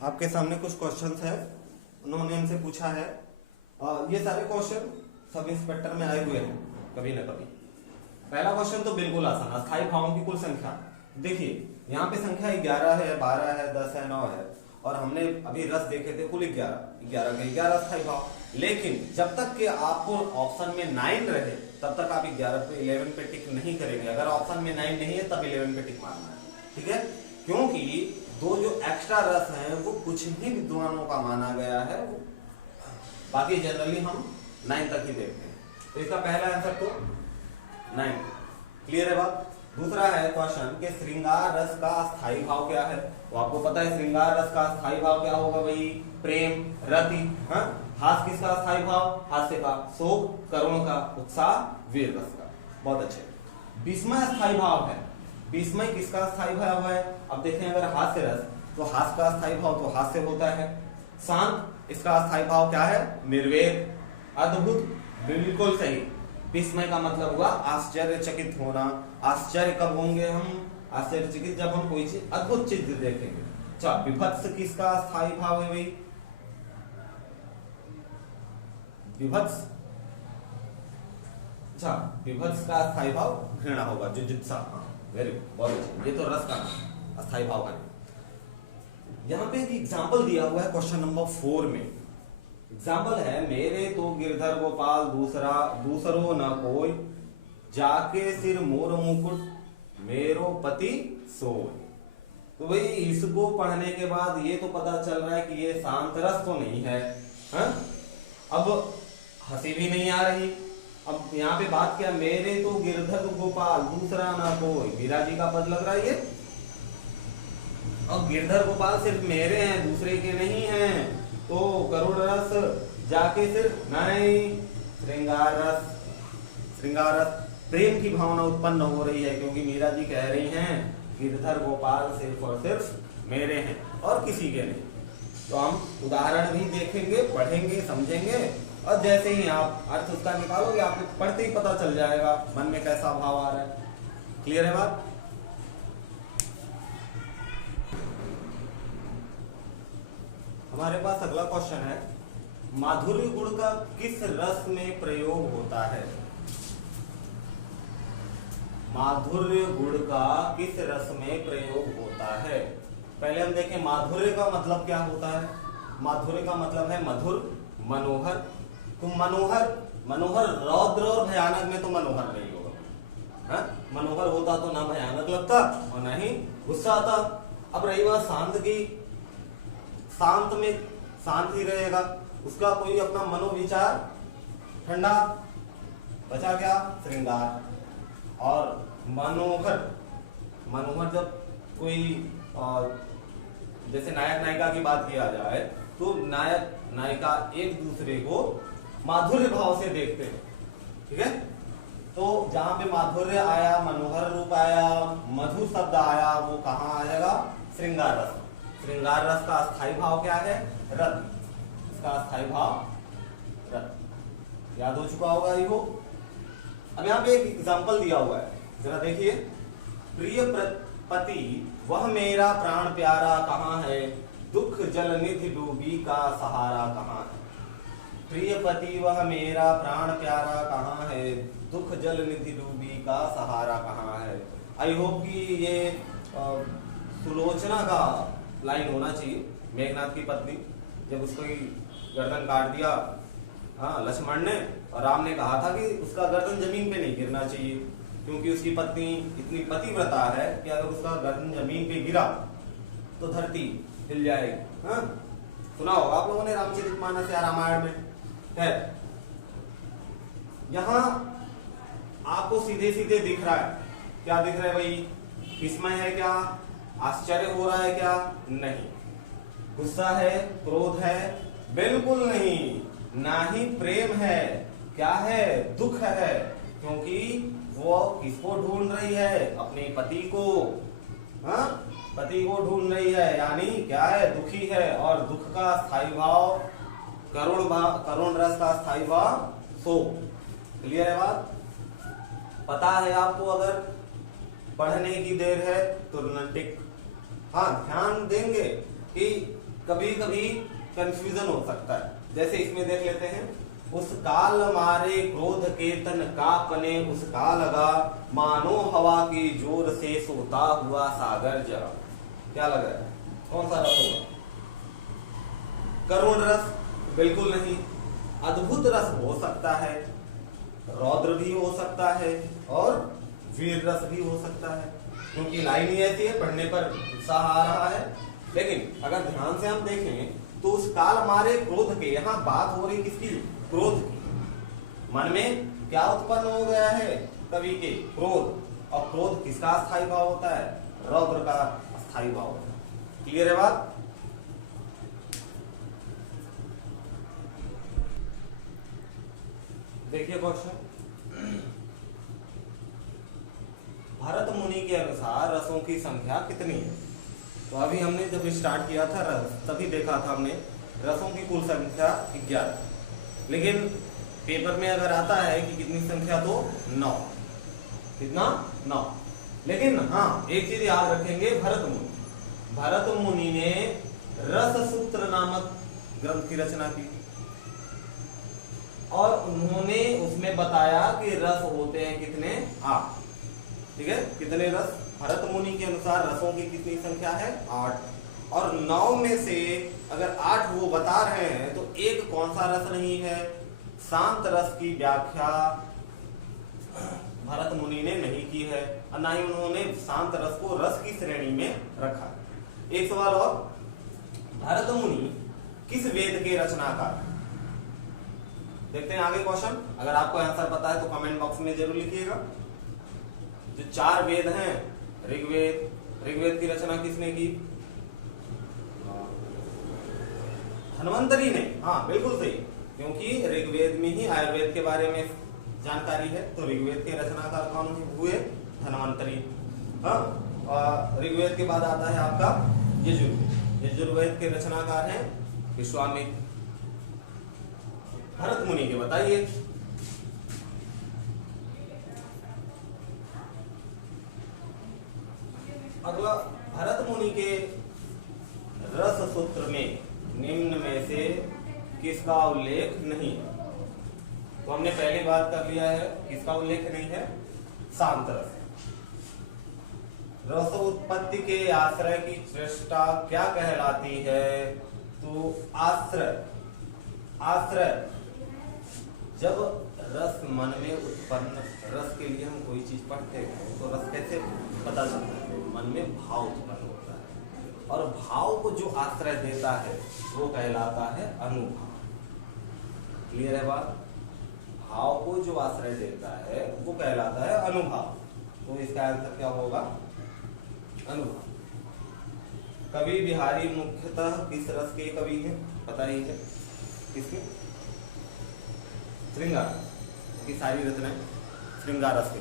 आपके सामने कुछ क्वेश्चंस है, उन्होंने हमसे पूछा है। ये सारे क्वेश्चन सब इंस्पेक्टर में आए हुए हैं कभी ना कभी। पहला क्वेश्चन तो बिल्कुल आसान, अस्थायी भावों की कुल संख्या। देखिए यहाँ पे संख्या 11 है, 12 है, 10 है, 9 है, और हमने अभी रस देखे थे कुल 11 के 11 अस्थायी भाव। लेकिन जब तक कि आपको ऑप्शन में 9 रहे तब तक आप 11 पे टिक नहीं करेंगे। अगर ऑप्शन में 9 नहीं है तब 11 पे टिक मारना है, ठीक है। क्योंकि दो जो एक्स्ट्रा रस हैं वो कुछ ही विद्वानों का माना गया है, बाकी जनरली हम 9 तक ही देखते हैं। तो इसका पहला आंसर तो 9। क्लियर है बात। दूसरा है क्वेश्चन कि श्रृंगार रस का स्थायी भाव क्या है। तो आपको पता है श्रृंगार रस का स्थायी भाव क्या होगा भाई, प्रेम, रति। हास्य किसका स्थायी भाव, हास्य का। शोक, करुण का। उत्साह, वीर रस का। बहुत अच्छे। विस्मय स्थायी भाव है। विस्मय किसका स्थायी भाव है। अब देखें अगर हास्य रस तो हास्य का स्थायी भाव तो हास्य होता है। शांत, इसका स्थायी भाव क्या है, निर्वेद। अद्भुत, बिल्कुल सही। विस्मय का मतलब हुआ आश्चर्यचकित होना। आश्चर्य कब होंगे हम, आश्चर्यचकित जब हम कोई चीज, अद्भुत चीज देखेंगे। अच्छा, विभत्स किसका स्थायी भाव है भाई, विभत्स। अच्छा, विभत्स का स्थायी भाव घृणा होगा, जुजुत्सा। वेरी गुड, बहुत अच्छा। ये तो रस का स्थायी भाव है। यहाँ पे एक एग्जाम्पल दिया हुआ है क्वेश्चन नंबर 4 में। एग्जाम्पल है, मेरे तो गिरधर गोपाल दूसरो न कोई, जाके सिर मोर मुकुट मेरो पति सोय। तो भाई इसको पढ़ने के बाद ये तो पता चल रहा है कि ये शांत रस तो नहीं है, हा? अब हंसी भी नहीं आ रही। अब यहाँ पे बात क्या, मेरे तो गिरधर गोपाल दूसरा ना कोई, मीरा जी का पद लग रहा है ये। और गिरधर गोपाल सिर्फ मेरे हैं, दूसरे के नहीं हैं। तो करुण रस जाके सिर्फ नहीं, श्रृंगार रस प्रेम की भावना उत्पन्न हो रही है, क्योंकि मीरा जी कह रही हैं गिरधर गोपाल सिर्फ और सिर्फ मेरे हैं और किसी के नहीं। तो हम उदाहरण भी देखेंगे, पढ़ेंगे, समझेंगे, और जैसे ही आप अर्थ उसका निकालोगे आपको पढ़ते ही पता चल जाएगा मन में कैसा भाव आ रहा है। क्लियर है बात। हमारे पास अगला क्वेश्चन है, माधुर्य गुण का किस रस में प्रयोग होता है। माधुर्य गुण का किस रस में प्रयोग होता है। पहले हम देखें माधुर्य का मतलब क्या होता है। माधुर्य का मतलब है मधुर, मनोहर। तो मनोहर रौद्र और भयानक में तो मनोहर नहीं होगा। मनोहर होता तो ना भयानक लगता और ना ही गुस्सा आता। अब रही बात शांत की, शांत में शांत ही रहेगा, उसका कोई अपना मनोविचार ठंडा, बचा क्या, श्रृंगार। और मनोहर जब कोई जैसे नायक नायिका की बात किया जाए तो नायक नायिका एक दूसरे को माधुर्य भाव से देखते हैं, ठीक है। तो जहां पे माधुर्य आया, मनोहर रूप आया, मधुर शब्द आया, वो कहाँ आएगा, श्रृंगार रस। श्रृंगार रस का स्थायी भाव क्या है, रत। इसका स्थायी भाव रत। याद हो चुका होगा ये। अब यहाँ पे एक एग्जाम्पल दिया हुआ है, जरा देखिए। प्रिय पति वह मेरा प्राण प्यारा कहाँ है, दुख जल निधि डूबी का सहारा कहाँ है। प्रिय पति वह मेरा प्राण प्यारा कहाँ है, दुख जल निधि डूबी का सहारा कहाँ है। आई होप कि ये सुलोचना का लाइन होना चाहिए। मेघनाथ की पत्नी जब उसको गर्दन काट दिया लक्ष्मण ने, और राम ने कहा था कि उसका गर्दन जमीन पे नहीं गिरना चाहिए, क्योंकि उसकी पत्नी इतनी पतिव्रता है कि अगर उसका गर्दन जमीन पे गिरा तो धरती हिल जाएगी। सुना होगा आप लोगों ने रामचरितमानस या रामायण में है। यहाँ आपको सीधे सीधे दिख रहा है, क्या दिख रहा है भाई, विस्मय है क्या, आश्चर्य हो रहा है क्या, नहीं। गुस्सा है, क्रोध है, बिल्कुल नहीं। ना ही प्रेम है, क्या है, दुख है, क्योंकि वो किसको ढूंढ रही है, अपने पति को। पति को ढूंढ रही है, यानी क्या है, दुखी है। और दुख का स्थायी भाव करुण रस का स्थायी भाव शोक। क्लियर है बात। पता है आपको, अगर पढ़ने की देर है तो टिक। ध्यान देंगे कि कभी कभी कंफ्यूजन हो सकता है। जैसे इसमें देख लेते हैं, उस काल मारे क्रोध के तन कांपने, उस का लगा मानो हवा के जोर से सोता हुआ सागर जगा। क्या लग रहा है, कौन सा रस होगा? करुण रस? बिल्कुल नहीं। अद्भुत रस हो सकता है, रौद्र भी हो सकता है और वीर रस भी हो सकता है, क्योंकि लाइन ही ऐसी है, पढ़ने पर उत्साह आ रहा है। लेकिन अगर ध्यान से हम देखें तो उस काल मारे क्रोध के, यहाँ बात हो रही किसकी? क्रोध की। मन में क्या उत्पन्न हो गया है? कवि के क्रोध। और क्रोध किसका अस्थायी भाव होता है? रौद्र का अस्थायी भाव होता है। क्लियर है बात? देखिए क्वेश्चन, भरत मुनि के अनुसार रसों की संख्या कितनी है? तो अभी हमने जब स्टार्ट किया था रस, तभी देखा था हमने रसों की कुल संख्या 11, लेकिन पेपर में अगर आता है कि कितनी संख्या, तो 9। कितना? 9। लेकिन हाँ, एक चीज याद रखेंगे, भरत मुनि ने रस सूत्र नामक ग्रंथ की रचना की और उन्होंने उसमें बताया कि रस होते हैं कितने? 8। ठीक है, कितने रस? भरत मुनि के अनुसार रसों की कितनी संख्या है? 8। और 9 में से अगर 8 वो बता रहे हैं तो एक कौन सा रस नहीं है? शांत रस की व्याख्या भरत मुनि ने नहीं की है, और ना ही उन्होंने शांत रस को रस की श्रेणी में रखा। एक सवाल और, भरत मुनि किस वेद के रचनाकार? देखते हैं आगे क्वेश्चन। अगर आपको आंसर पता है तो कमेंट बॉक्स में जरूर लिखिएगा। जो 4 वेद हैं, ऋग्वेद की रचना किसने की? धन्वंतरी ने। हाँ बिल्कुल सही, क्योंकि ऋग्वेद में ही आयुर्वेद के बारे में जानकारी है, तो ऋग्वेद के रचनाकार कौन हुए? धन्वंतरी। हाँ, ऋग्वेद के बाद आता है आपका यजुर्वेद। यजुर्वेद के रचनाकार हैं विश्वामित्र। भरत मुनि के बताइए। अगला, भरत मुनि के रस सूत्र में निम्न में से किसका उल्लेख नहीं है? तो हमने पहले बात कर लिया है, किसका उल्लेख नहीं है? शांत रस। रस उत्पत्ति के आश्रय की चेष्टा क्या कहलाती है? तो आश्रय। जब रस मन में उत्पन्न, रस के लिए हम कोई चीज पढ़ते हैं तो रस कैसे पता चलता है? मन में भाव उत्पन्न होता है, और भाव को जो आश्रय देता है वो कहलाता है अनुभाव। क्लियर है बात? भाव को जो आश्रय देता है वो कहलाता है अनुभाव। तो इसका आंसर क्या होगा? अनुभाव। कवि बिहारी मुख्यतः किस रस के कवि हैं? पता ही है, किसके? श्रृंगार की सारी रचनाएं श्रृंगार रस के।